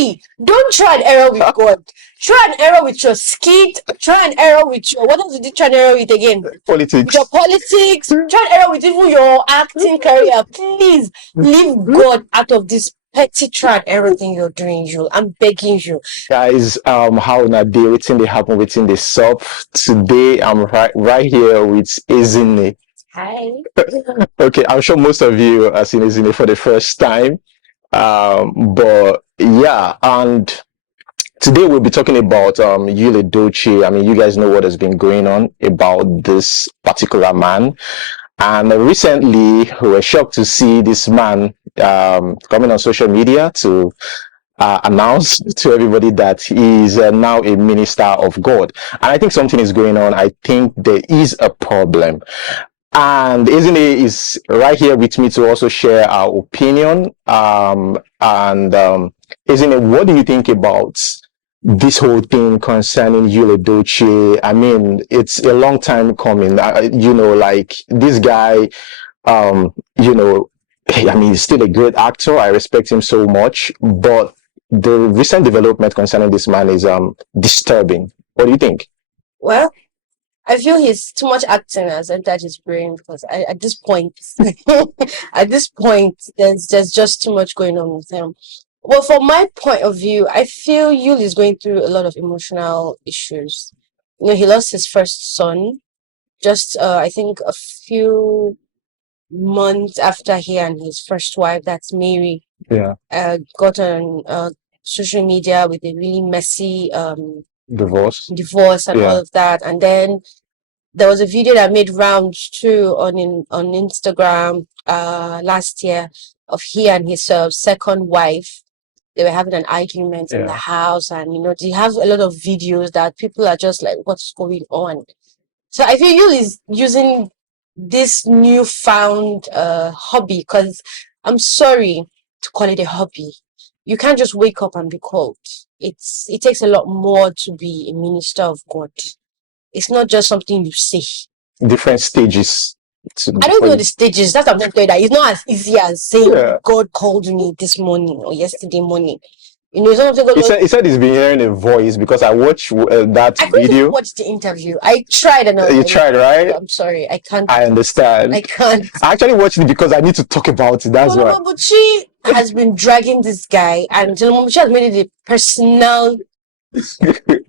See, don't try and error with God. Try and error with your skit. Try and error with your, what else did you try and error with again? With Politics. your politics. Try and error with even your acting career. Please leave God out of this petty try and error thing you're doing, Yul. I'm begging you. Guys, how na day waiting they happen waiting the sub. Today I'm right here with Ezine. Hi. Okay, I'm sure most of you are seeing Ezine for the first time. But yeah, and today we'll be talking about YUL. I mean, you guys know what has been going on about this particular man. And recently, we were shocked to see this man coming on social media to announce to everybody that he is now a minister of God. And I think something is going on. I think there is a problem. And Ezine is right here with me to also share our opinion. Ezine, what do you think about this whole thing concerning YUL? I mean, it's a long time coming. Like this guy, I mean, he's still a great actor. I respect him so much, but the recent development concerning this man is disturbing. What do you think? Well, I feel he's too much acting has entered his brain because at this point, there's just too much going on with him. Well, from my point of view, I feel Yul is going through a lot of emotional issues. He lost his first son just, I think, a few months after he and his first wife, that's Mary, Yeah, got on social media with a really messy divorce. divorce and all Yeah, of that. And then there was a video that made rounds too on Instagram last year of he and his second wife. They were having an argument in the yeah. house, and they have a lot of videos that people are just like, what's going on? So I feel Yul is using this newfound hobby, because I'm sorry to call it a hobby. You can't just wake up and be called. It takes a lot more to be a minister of God. It's not just something you say. Different stages. I don't know the stages. That's what I'm trying to tell you, that it's not as easy as saying Yeah. God called me this morning or yesterday morning. It's not something He said he's been hearing a voice because I watched that I couldn't video. watch the interview. I tried and I was You like, tried, right? I'm sorry, I can't. I understand. I can't. I actually watched it because I need to talk about it. That's why. But she has been dragging this guy, and she has made it a personal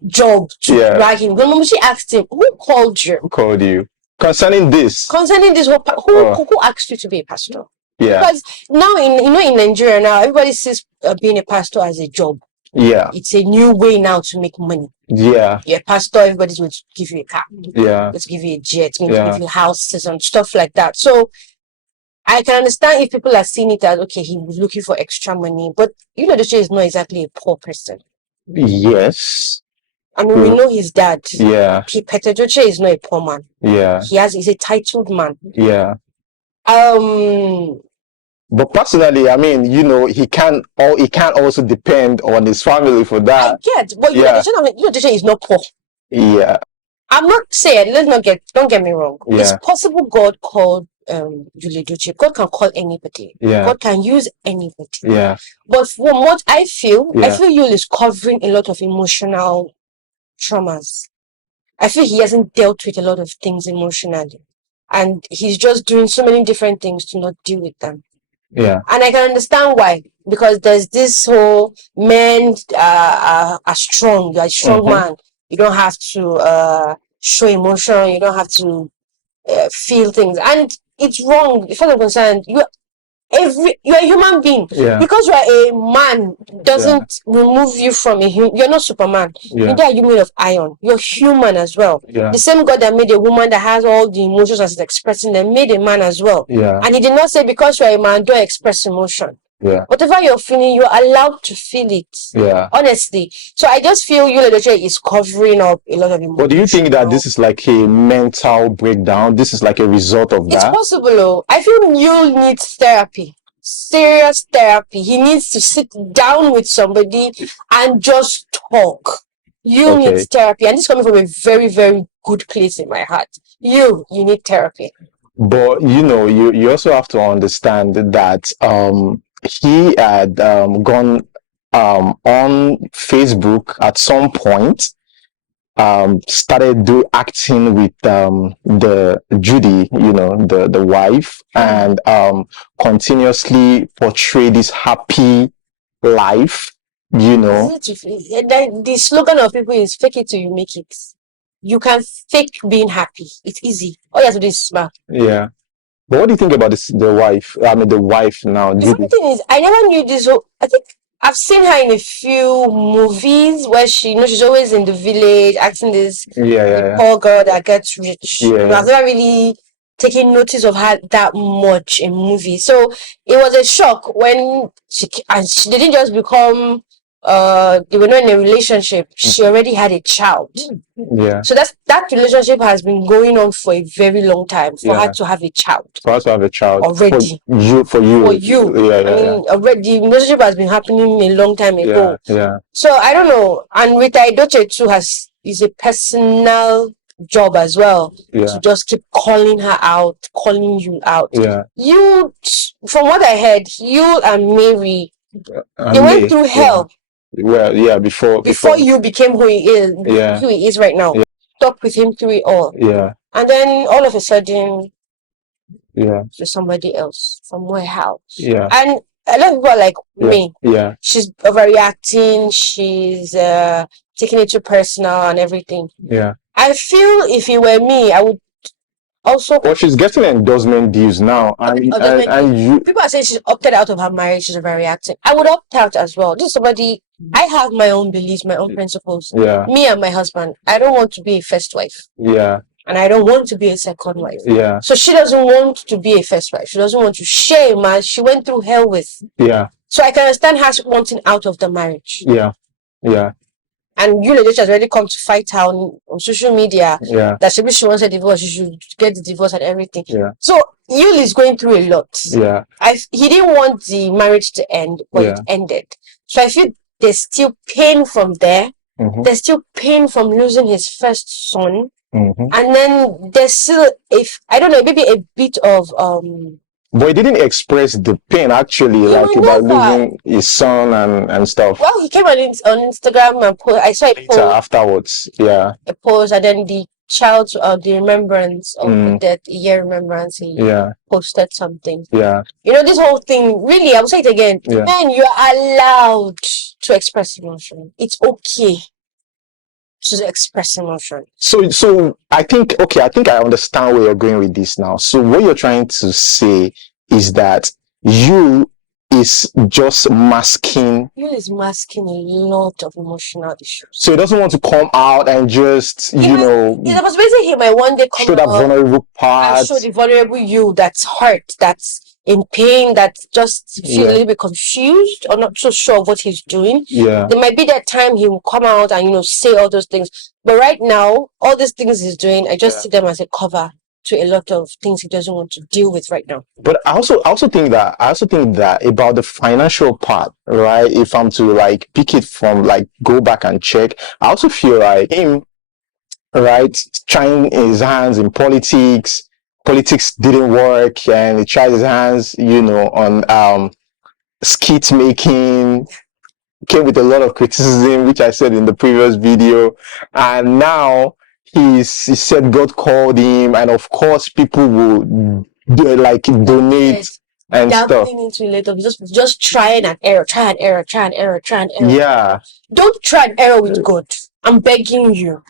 job to Yeah. drag him. She asked him, "Who called you?" Who called you? Concerning this. Concerning this who asked you to be a pastor? Yeah. Because now in Nigeria now, everybody sees being a pastor as a job. Yeah. It's a new way now to make money. Yeah. You're a pastor, everybody's going to give you a car. Yeah. Let's give you a jet, going Yeah. to give you houses and stuff like that. So I can understand if people are seeing it as, okay, he was looking for extra money, but the church is not exactly a poor person. Yes. I mean, we know his dad. Yeah. Peter Joche is not a poor man. Yeah. He's a titled man. Yeah. But personally, I mean, he can also depend on his family for that. I get, but Joche is not poor. Yeah. I'm not saying, don't get me wrong. Yeah. It's possible God called YUL. God can call anybody. Yeah. God can use anybody. Yeah. But from what I feel, Yeah. I feel YUL is covering a lot of emotional traumas. I feel he hasn't dealt with a lot of things emotionally, and he's just doing so many different things to not deal with them. Yeah. And I can understand why, because there's this whole men are strong. You're a strong man. You don't have to show emotion. You don't have to feel things, and it's wrong. As far as I'm concerned, you're a human being. Yeah. Because you're a man doesn't remove you from you're not Superman. Yeah. You're made of iron. You're human as well. Yeah. The same God that made a woman that has all the emotions as expressing them made a man as well. Yeah. And he did not say, because you're a man, don't express emotion. Yeah. Whatever you're feeling, you're allowed to feel it. Yeah. Honestly. So I just feel YUL is covering up a lot of emotions. But do you think that this is like a mental breakdown? This is like a result of that? It's possible. I feel YUL needs therapy. Serious therapy. He needs to sit down with somebody and just talk. YUL needs therapy. And this is coming from a very, very good place in my heart. You need therapy. But you also have to understand that he had gone on Facebook at some point, started acting with the Judy, the wife, and continuously portray this happy life, The slogan of people is fake it till you make it. You can fake being happy. It's easy. All you have to do is smile. Yeah. But what do you think about the wife? I mean, the wife now, The Judy. funny thing is, I never knew this. I think I've seen her in a few movies where she's always in the village acting this poor girl that gets rich. I've never really taken notice of her that much in movies. So it was a shock when she didn't just become they were not in a relationship. She already had a child. Yeah. So that relationship has been going on for a very long time for her to have a child. For us to have a child already. For you. Already the relationship has been happening a long time ago. Yeah. So I don't know. And Rita Edochie too is a personal job as well to just keep calling her out, calling you out. Yeah. You, from what I heard, you and Mary, they went through hell. Well, yeah, before you became who he is, who he is right now. Stuck with him through it all. Yeah. And then all of a sudden, to somebody else from my house. Yeah. And a lot of people are like me. Yeah. She's overreacting, she's taking it too personal and everything. Yeah. I feel if it were me, I would also. Well, she's getting endorsement deals now, and people are saying she's opted out of her marriage. She's overreacting. I would opt out as well. This is somebody. I have my own beliefs, my own principles. Yeah. Me and my husband. I don't want to be a first wife. Yeah. And I don't want to be a second wife. Yeah. So she doesn't want to be a first wife. She doesn't want to share man. She went through hell with. Yeah. So I can understand her wanting out of the marriage. Yeah. Yeah. And YUL has already come to fight her on social media. Yeah. That she wants a divorce. She should get the divorce and everything. Yeah. So YUL is going through a lot. Yeah. He didn't want the marriage to end, but it ended. So I feel there's still pain from there. Mm-hmm. There's still pain from losing his first son. Mm-hmm. And then there's still, I don't know, maybe a bit of but he didn't express the pain actually, like about losing his son and stuff. Well, he came on Instagram and I saw a post afterwards. Yeah. A post, and then the child's the remembrance of the death, year remembrance. He posted something. Yeah. This whole thing, really, I will say it again. Yeah. Man, you are allowed to express emotion. It's okay to express emotion. So I think I understand where you're going with this now. So what you're trying to say is that YUL is just masking. YUL is masking a lot of emotional issues. So he doesn't want to come out and just, He's supposed to say he might one day come show that vulnerable part. And show the vulnerable you that's hurt, that's in pain, that just feel a little bit confused or not so sure of what he's doing. Yeah. There might be that time he will come out and say all those things. But right now, all these things he's doing, I just see them as a cover to a lot of things he doesn't want to deal with right now. But I also think that about the financial part, right? If I'm to pick it from go back and check, I also feel like him, right, trying his hands in politics didn't work, and he tried his hands on skit making, came with a lot of criticism, which I said in the previous video, and now he said God called him, and of course people will donate and stuff. Just try and error. Yeah. Don't try and error with God. I'm begging you.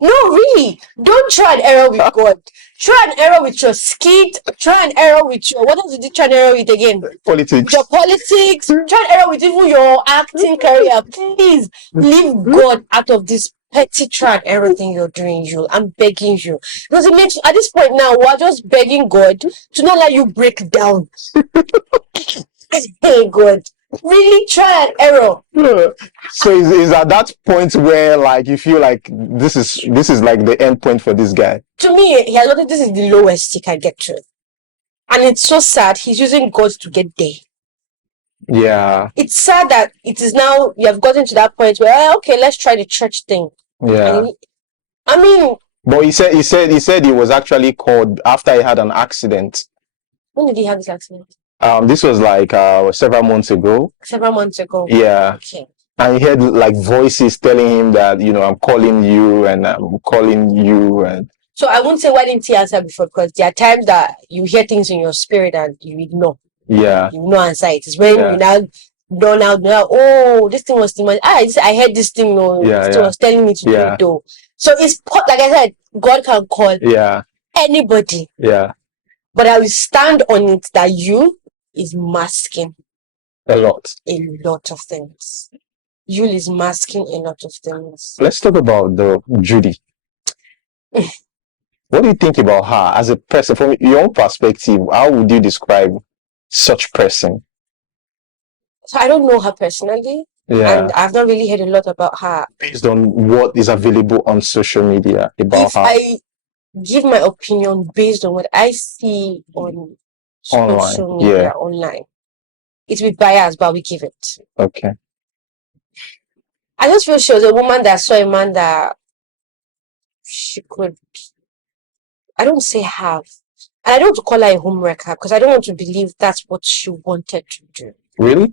No, really. Don't try and error with God. Try and error with your skit. Try and error with your... What else did you try and error with again? Politics. With your politics. Try and error with even your acting career. Please leave God out of this petty try and error thing you're doing, YUL. I'm begging you. Because it makes... At this point now, we're just begging God to not let you break down. Hey, God. Really try and error. So is at that point where you feel like this is the end point for this guy? To me, he has noticed this is the lowest he can get to. And it's so sad he's using God to get there. Yeah. It's sad that it is now you have gotten to that point where okay, let's try the church thing. Yeah. But he said he was actually called after he had an accident. When did he have this accident? This was like several months ago. Several months ago. Yeah. Okay. And he heard like voices telling him that, you know, I'm calling you and I'm calling you. And so I won't say why didn't he answer before, because there are times that you hear things in your spirit and you ignore. Yeah. You know, answer it. It's when you now done out now. Oh, this thing was too much. I heard this thing. No, it was telling me to do it though. So it's like I said, God can call anybody. Yeah. But I will stand on it that you is masking a lot of things. YUL is masking a lot of things. Let's talk about the Judy. What do you think about her as a person? From your own perspective, how would you describe such person? So I don't know her personally, and I've not really heard a lot about her. Based on what is available on social media about her. I give my opinion based on what I see on social media, online. It will be biased, but we give it. Okay. I just feel she was a woman that saw a man that she could, I don't say have, and I don't want to call her a homewrecker because I don't want to believe that's what she wanted to do. Really?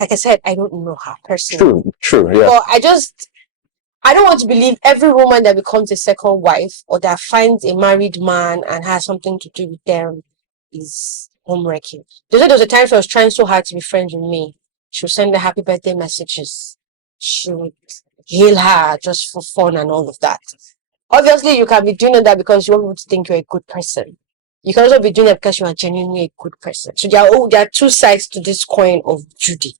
Like I said, I don't know her personally. True, yeah. But I don't want to believe every woman that becomes a second wife or that finds a married man and has something to do with them is homewrecking. There was a time she was trying so hard to be friends with me. She would send her happy birthday messages. She would hail her just for fun and all of that. Obviously, you can be doing that because you want people to think you're a good person. You can also be doing it because you are genuinely a good person. So there are two sides to this coin of Judy,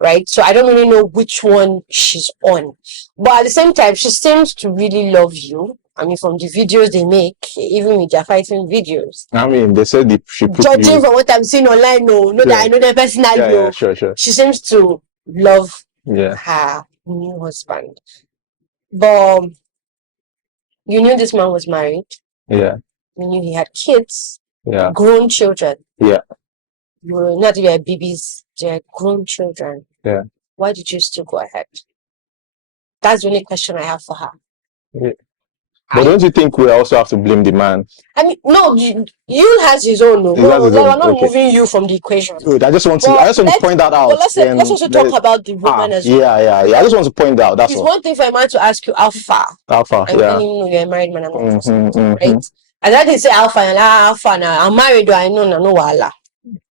right? So I don't really know which one she's on. But at the same time, she seems to really love you. I mean, from the videos they make, even with their fighting videos. I mean, they said she put judging from what I'm seeing online, that I know them personally. Yeah, sure. She seems to love her new husband. But you knew this man was married. Yeah. You knew he had kids. Yeah. Grown children. Yeah. You were not even babies, they're grown children. Yeah. Why did you still go ahead? That's the only question I have for her. Yeah. But don't you think we also have to blame the man? I mean, no, you has his own. No, we're not moving you from the equation. Good. I just want to point that out. Let's also talk about the woman as well. Yeah. I just want to point out. It's one thing for a man to ask you how far. How far? And telling you you're a married man. I'm not right? And that is say how far now. I'm married. Do I know? No, wala.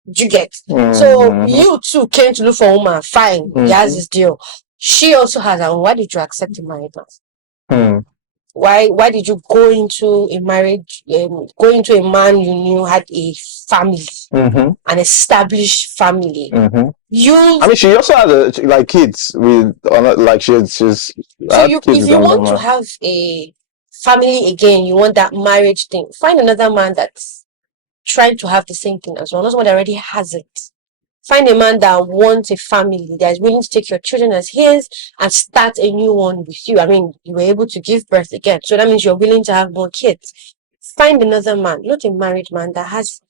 You get. So you too came to look for a woman. Fine. He has his deal. She also has her own. Why did you accept the married man? Why did you go into a marriage, go into a man you knew had a family, an established family? I mean, she also has kids with, she's. So if you want to have a family again, you want that marriage thing, find another man that's trying to have the same thing as well, not someone that already has it. Find a man that wants a family, that is willing to take your children as his and start a new one with you. I mean, you were able to give birth again. So that means you're willing to have more kids. Find another man, not a married man, that has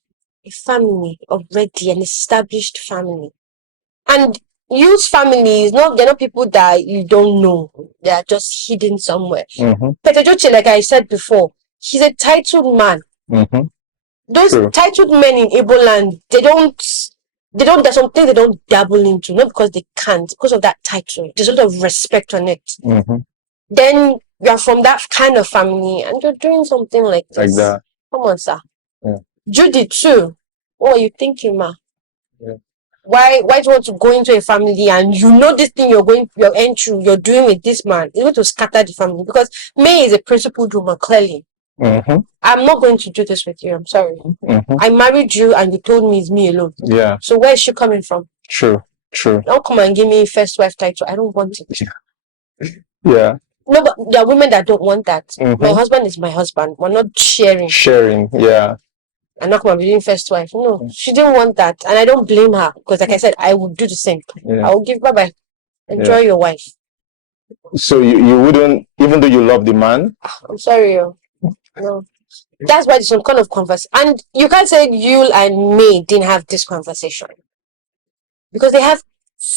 a family already, an established family. And YUL's family is they're not people that you don't know. They are just hidden somewhere. Peter Jochi, like I said before, he's a titled man. Those titled men in Igbo land, there's something they don't dabble into, not because they can't, because of that title. There's a lot of respect on it. Then you're from that kind of family and you're doing something like this. Like that. Come on, sir. Yeah. Judy too. What are you thinking, ma? Yeah. Why do you want to go into a family and you know this thing you're doing with this man is going to scatter the family? Because May is a principled woman, clearly. I'm not going to do this with you. I'm sorry. I married you and you told me it's me alone. Yeah. So where is she coming from? True. Don't come and give me first wife title. I don't want it. Yeah. No, but there are women that don't want that. My husband is my husband. We're not sharing. Yeah. I'm not going to be doing first wife. No, she didn't want that. And I don't blame her. Because like I said, I would do the same. Yeah. I will give bye-bye. Enjoy your wife. So you wouldn't, even though you love the man? I'm sorry, yo. No. That's why there's some kind of conversation. And you can't say YUL and May didn't have this conversation. Because they have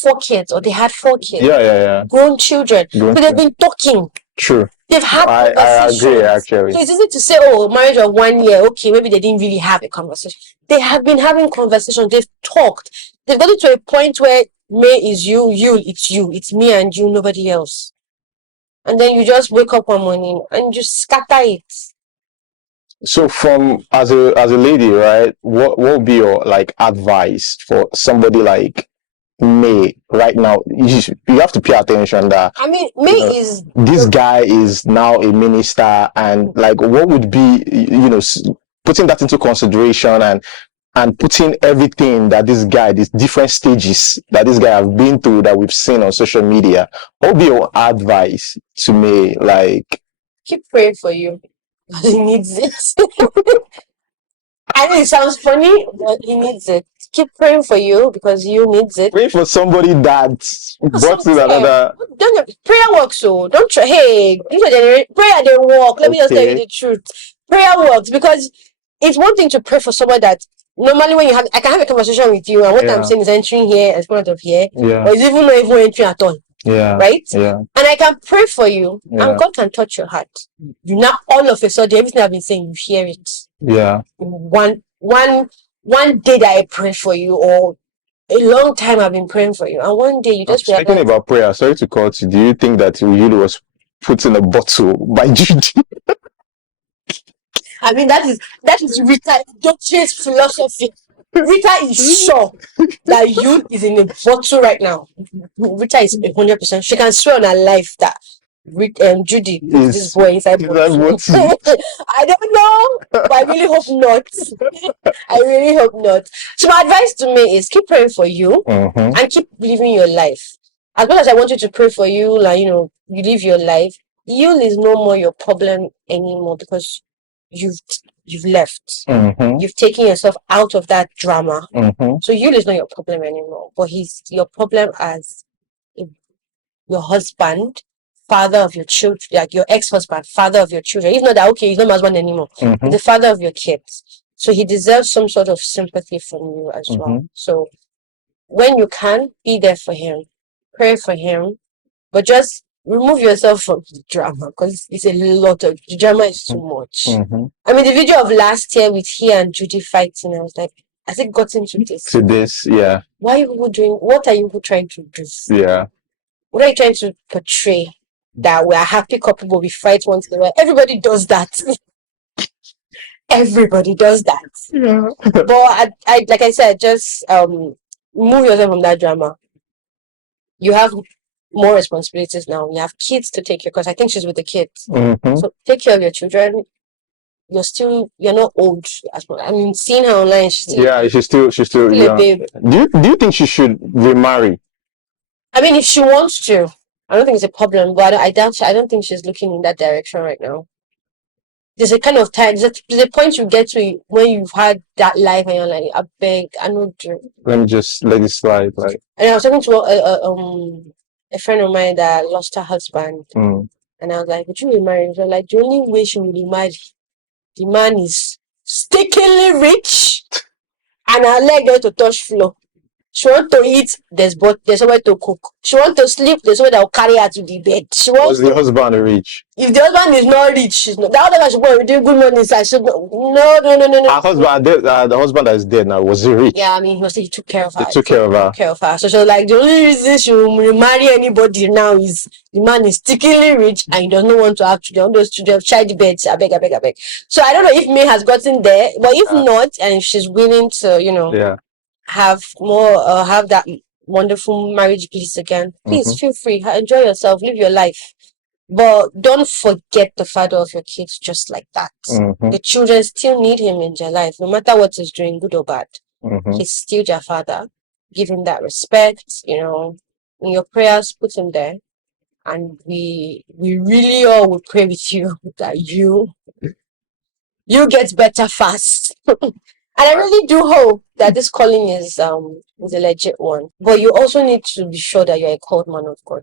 4 kids, or they had 4 kids. Yeah. Grown children. So they've been talking. True. They've had I agree, conversations. actually. So it's easy to say, oh, marriage of 1 year, okay, maybe they didn't really have a conversation. They have been having conversations. They've talked. They've gotten to a point where May is you, it's me and you, nobody else. And then you just wake up one morning and just scatter it. So from as a lady, right, what would be your like advice for somebody like May right now? You have to pay attention that I mean, May is this guy is now a minister, and like what would be putting that into consideration and putting everything that this guy, these different stages that this guy have been through that we've seen on social media, what would be your advice to me? Like, keep praying for you. He needs it. I know it sounds funny, but he needs it. Keep praying for you because you needs it. pray for somebody that brought in another. Don't prayer works, so don't try. Hey, prayer they work. Let me just tell you the truth. Prayer works because it's one thing to pray for someone that normally when I can have a conversation with you and what I'm saying is entering here as part of here, or it's even not even entering at all. Yeah. Right? Yeah. And I can pray for you, and God can touch your heart. You now all of a sudden everything I've been saying, you hear it. Yeah. One day that I pray for you, or a long time I've been praying for you, and one day you just Speaking about prayer, sorry to cut you. Do you think that YUL was put in a bottle by Judy? I mean, that is Rita Doche's philosophy. Rita is sure that YUL is in a bottle right now. Rita is 100%. She can swear on her life that Judy put this boy inside bottle. I don't know, but I really hope not. I really hope not. So my advice to me is keep praying for you and keep living your life. As much as I want you to pray for you, like you live your life, YUL is no more your problem anymore because you've left. You've taken yourself out of that drama. So YUL is not your problem anymore, but he's your problem as your husband, father of your children, like your ex-husband, father of your children. If not that, okay, he's not my husband anymore. He's the father of your kids. So he deserves some sort of sympathy from you as well. So when you can, be there for him, pray for him, but just remove yourself from the drama because it's a lot of the drama is too much. I mean, the video of last year with he and Judy fighting, I was like, has it gotten to this? To this, yeah. Why are you people doing? What are you people trying to do? Yeah. What are you trying to portray? That we are happy couple, but we fight once in a while. Everybody does that. Everybody does that. Yeah. But I like I said, just move yourself from that drama. You have more responsibilities now. You have kids to take care because I think she's with the kids. So take care of your children. You're not old as well. I mean, seeing her online, she's still yeah. a babe. Do you think she should remarry? I mean, if she wants to, I don't think it's a problem. But I don't think she's looking in that direction right now. There's a kind of time. There's a point you get to when you've had that life and you're like, I beg, I know. Let me just let it slide, like. And I was talking to a friend of mine that lost her husband, and I was like, "Would you remarry?" So like, the only way she will remarry, the man is stickingly rich, and her leg there to touch floor. She want to eat, there's somewhere to cook. She want to sleep, there's somewhere that will carry her to the bed. She wants the husband rich? If the husband is not rich, she's not. The other should go and do good money inside. No. Her husband, the husband that is dead now, was he rich? Yeah, I mean, he took care of her. He took care of her. So she was like, the only reason she will remarry anybody now is the man is stickingly rich and he does not want to have children. All those children, childbirth. I beg. So I don't know if May has gotten there, but if not, and if she's willing to, have more, have that wonderful marriage bliss again, please feel free, enjoy yourself, live your life. But don't forget the father of your kids just like that. The children still need him in their life, no matter what he's doing, good or bad. He's still their father. Give him that respect, in your prayers, put him there. And we really all will pray with you that you get better fast. And I really do hope that this calling is a legit one. But you also need to be sure that you're a called man of God.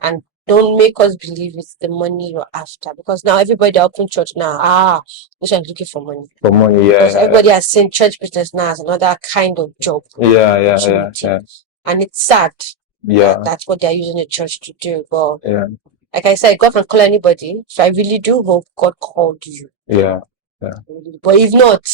And don't make us believe it's the money you're after. Because now everybody that open church now, this one's looking for money. For money, yeah. Because everybody has seen church business now as another kind of job. Yeah. And it's sad. Yeah. That's what they're using the church to do. But like I said, God can call anybody. So I really do hope God called you. Yeah. But if not,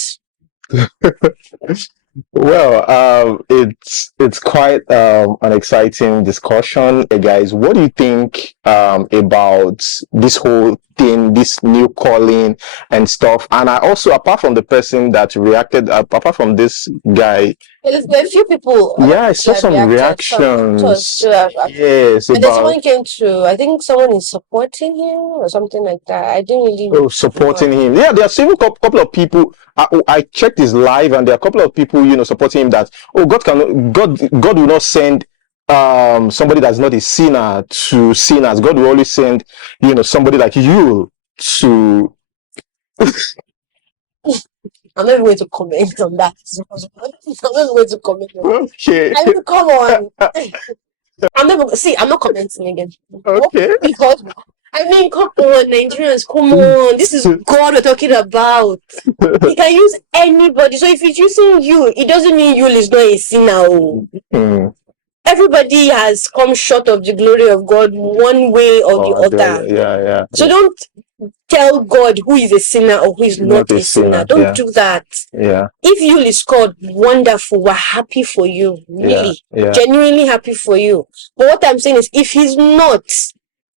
Well, it's quite an exciting discussion. Hey guys, what do you think about this whole thing, this new calling and stuff? And I also, apart from the person that reacted, apart from this guy, there's a few people, a lot yeah, of I people saw have some reacted. Some actors reactions. too have actually. Yes, But then about someone came to, I think someone is supporting him or something like that. I didn't really know. supporting him. Yeah, there are several couple of people. I checked his live, and there are a couple of people, supporting him. That God will not send somebody that's not a sinner to sinners. God will always send somebody like you to. I'm not even going to comment on that. I'm not going to comment on that. Okay. I mean, come on. I'm not commenting again. Okay. Because, I mean, come on, Nigerians, come on. This is God we're talking about. He can use anybody. So if he's using you, it doesn't mean you is not a sinner. Mm. Everybody has come short of the glory of God one way or the other. Yeah. So don't tell God who is a sinner or who is not a sinner. Don't Yeah. do that. Yeah. If YUL is called, wonderful. We're happy for you. Really. Yeah. Genuinely happy for you. But what I'm saying is, if he's not,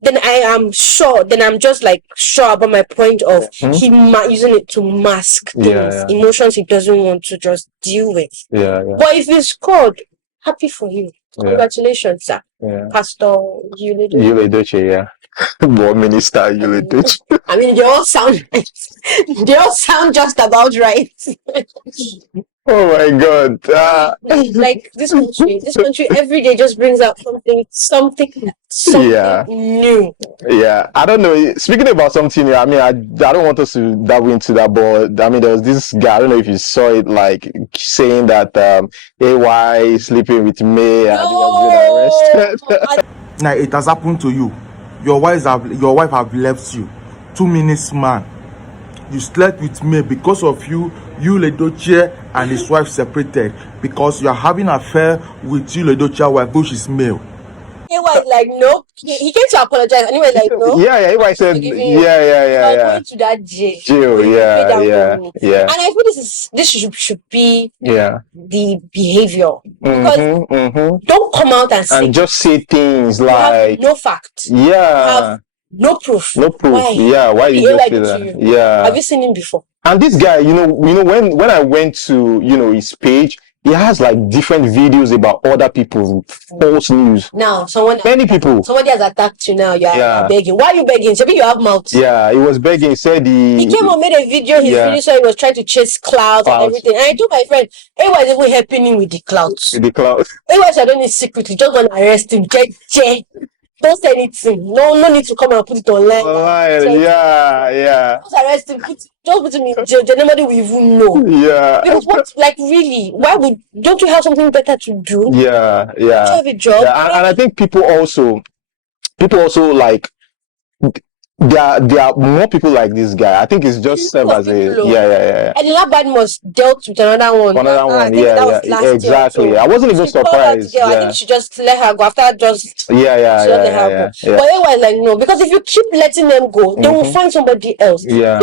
then I am sure, then I'm just like sure about my point of him using it to mask things, emotions he doesn't want to just deal with. Yeah. But if he's called, happy for you. Congratulations, sir. Yeah. Pastor YUL. YUL Edochie, yeah. War Minister YUL Edochie. I mean, they all sound just about right. Oh my God! Like this country every day just brings out something new. Yeah, I don't know. Speaking about something new, I mean, I don't want us to dive into that, but I mean, there was this guy. I don't know if you saw it, like saying that AY is sleeping with me and he has been arrested. Now it has happened to you. Your wife have left you. 2 minutes man. You slept with me because of you. YUL Edochie and his wife separated because you are having an affair with YUL Edochie's wife, which is male. AY was like, no. He came to apologize, and he was like, no. Yeah. AY said, yeah. Going to that jail. Yeah. And I feel this should be the behavior, because don't come out and just say things you have like no fact. Yeah. You have no proof. Why? Yeah. Why you just say that? Yeah. Have you seen him before? And this guy, when I went to his page, he has like different videos about other people's false news. Now, many people. Somebody has attacked you now. You're begging. Why are you begging? Maybe you have mouth. Yeah, he was begging. He said he came and made a video. His video said he was trying to chase clouds and everything. And I told my friend, AY was even helping him with the clouds. AY said, I don't need secretly. Just want to arrest him. Don't say anything. No need to come and put it online. Yeah. Just arrest him. Just put him in jail. Nobody will even know. Yeah. Because really? Don't you have something better to do? Yeah. Don't you have a job? Yeah. And I think people also like, there are more people like this guy. I think it's just serve as a yeah. And that bad must dealt with another one. I think that was last exactly. year. I wasn't even surprised. I think she just let her go after just let her go. But they were like, no, because if you keep letting them go, they will find somebody else. Yeah.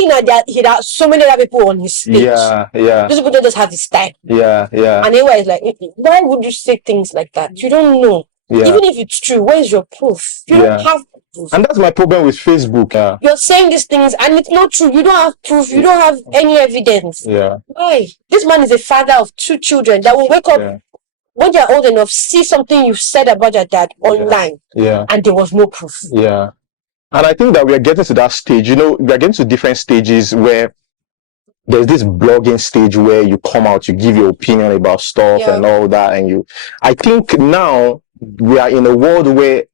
He had so many other people on his page. Yeah. Those people don't just have his style. Yeah. And they were like, why would you say things like that? You don't know. Yeah. Even if it's true, where is your proof? You don't have proof. And that's my problem with Facebook. You're saying these things and it's not true. You don't have proof. You don't have any evidence. Yeah. Why? This man is a father of 2 children that will wake up when they're old enough, see something you said about your dad online. Yeah. And there was no proof. Yeah. And I think that we are getting to that stage. We are getting to different stages where there's this blogging stage where you come out, you give your opinion about stuff and all that. And I think now we are in a world where,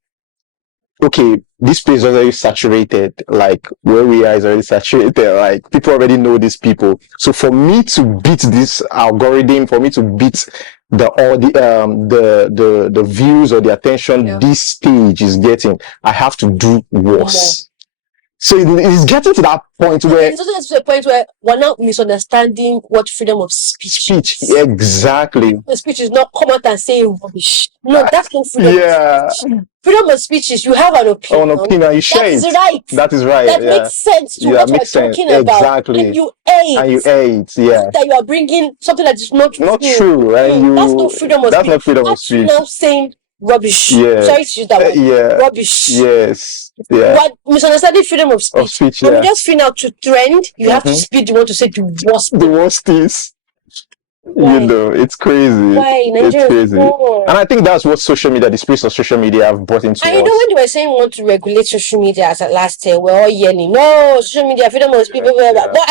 okay, this place is already saturated. Like where we are is already saturated. Like people already know these people. So for me to beat this algorithm, for me to beat the views or the attention this stage is getting, I have to do worse. So it's getting to that point And where it's also to a point where we're now misunderstanding what freedom of speech speech, is. exactly. The speech is not come out and say rubbish. No, that's not freedom Yeah, of speech. Freedom of speech is you have an an opinion. opinion, you share That is it. right. That is right. That Yeah, makes sense to yeah, what we're makes sense. talking about. Exactly. And you aid. And you ate, yeah. Not that you are bringing something that is not Not true. true, and That's you. not freedom of That's speech. not freedom of That's you speech. now saying rubbish. Yeah. Sorry to use that word. Yeah. Rubbish. Yes. Yeah. What misunderstanding freedom of speech? Of speech. And we Yeah. just feel now to trend, you have to Mhm. speed the one to say the worst The thing. worst is, Why? you know, it's crazy. Why? It's Nigeria is crazy. poor. And I think that's what social media, the space of social media, have brought into And you know, us. when they were saying we want to regulate social media as at last year, we're all yelling, no, social media, freedom of speech, blah, blah, blah. Yeah. But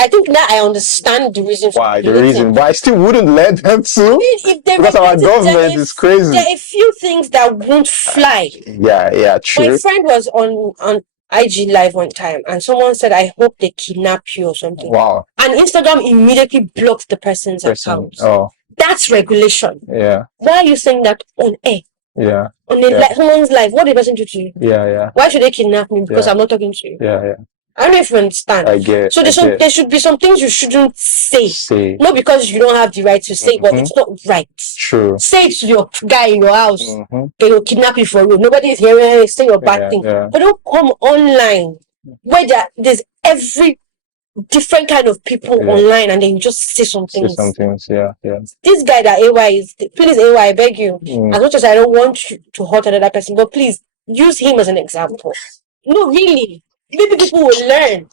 I think now I understand the reason for Why? The regulating. reason. But I still wouldn't let them I to. mean, if they Because our regulate it, government is crazy. there are a few things that won't fly. Yeah, My true. friend was on IG Live one time, and someone said, I hope they kidnap you or something. Wow. And Instagram immediately blocked the person's account. Oh, That's regulation. yeah, Why are you saying that on air? yeah, On a Yeah. someone's life? What did the person do to you? yeah, Why should they kidnap me? Because Yeah. I'm not talking to you. yeah. I don't know if you understand. I get. So there should be some things you shouldn't say. Say. Not because you don't have the right to say, but Mhm. it's not right. True. Say it to your guy in your house. Mhm. They will kidnap you for you. Nobody is hearing say your bad Yeah, thing. yeah. But don't come online where there's every different kind of people Yeah. online, and then you just say some Say things. some things. Yeah. This guy that AY is, please AY, I beg you. Mm. As much as I don't want you to hurt another person, but please use him as an example. No, really. Maybe people will learn.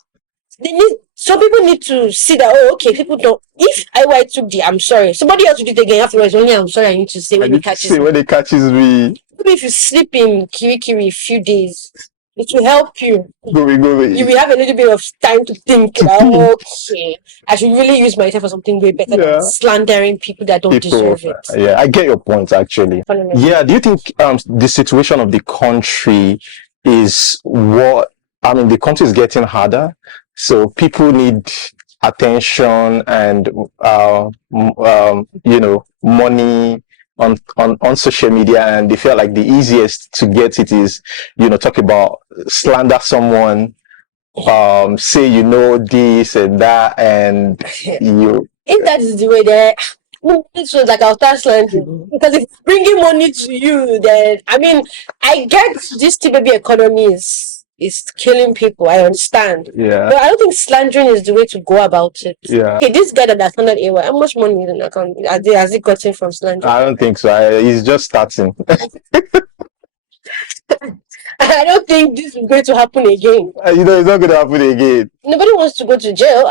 Some people need to see that, oh, okay, people don't. If IY took the I'm sorry, somebody else will do it again afterwards. Only I'm sorry, I need to say when it catches me. When it catches me. Maybe if you sleep in kirikiri a few days, it will help you. Go away. You will have a little bit of time to think about, okay, I should really use my time for something way better than slandering people that don't deserve it. Yeah, I get your point actually. Yeah, do you think the situation of the country is what the country is getting harder, so people need attention and money on social media, and they feel like the easiest to get it is talk about, slander someone, say this and that, and you. If that is the way there, this was like I'll start slandering, because if bringing money to you, then I get this baby economy is killing people. I understand. Yeah. But I don't think slandering is the way to go about it. Yeah. Okay, this guy that slandered AY, how much money in the account has he gotten from slandering? I don't think so. He's just starting. I don't think this is going to happen again. It's not going to happen again. Nobody wants to go to jail.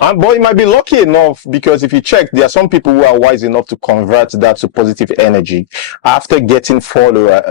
But he might be lucky enough, because if you check, there are some people who are wise enough to convert that to positive energy after getting followers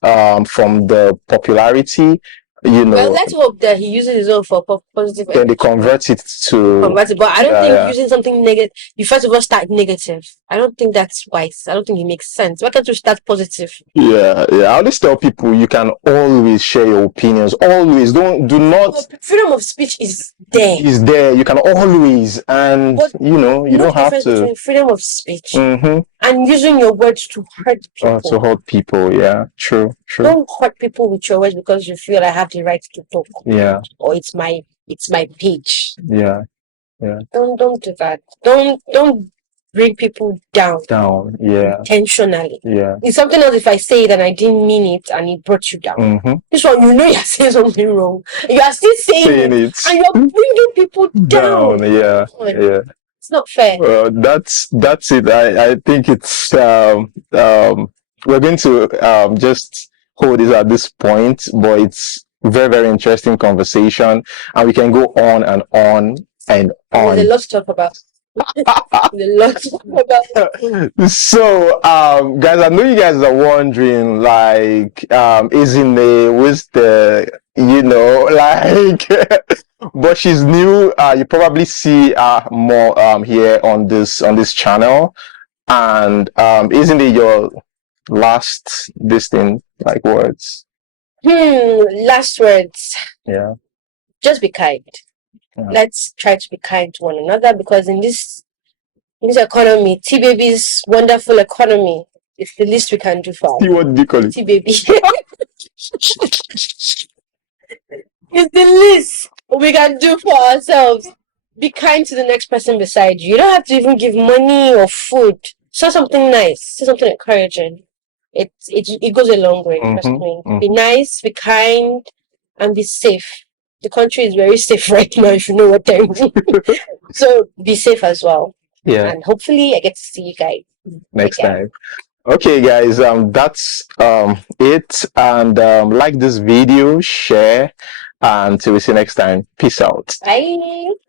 from the popularity. Well, let's hope that he uses his own for positive energy. Then they convert it to. But I don't think using something negative, you first of all start negative. I don't think that's wise. I don't think it makes sense. Why can't you start positive? Yeah. I always tell people you can always share your opinions. Always. Do not. Freedom of speech is there. Is there. You can always, and you don't have to. Between freedom of speech Mm-hmm. and using your words to hurt people. To hurt people, yeah. True. Don't hurt people with your words because you feel I have the right to talk. Yeah. Or it's my page. Yeah. Don't do that. Don't bring people down. Yeah. Intentionally. Yeah. It's something else if I say it and I didn't mean it and it brought you down. Mm-hmm. This one, you're saying something wrong. You are still saying it. And you're bringing people down. Yeah. It's not fair. That's it. I think it's we're going to just hold this at this point, but it's very, very interesting conversation, and we can go on and on and on. There's a lot to talk about. So guys, I know you guys are wondering, like, isn't it with the but she's new. You probably see more here on this channel, and isn't it your last words? Last words. Yeah. Just be kind. Yeah. Let's try to be kind to one another, because in this economy, T-Baby's wonderful economy, it's the least we can do for What do you call it? T-Baby. It's the least we can do for ourselves. Be kind to the next person beside you. You don't have to even give money or food. Say something nice. Say something encouraging. It goes a long way, trust me. Be nice, be kind, and be safe. The country is very safe right now, if you know what I mean. So be safe as well. Yeah. And hopefully I get to see you guys Next again. time. Okay, guys, that's it. And like this video, share, and till we see you next time. Peace out. Bye.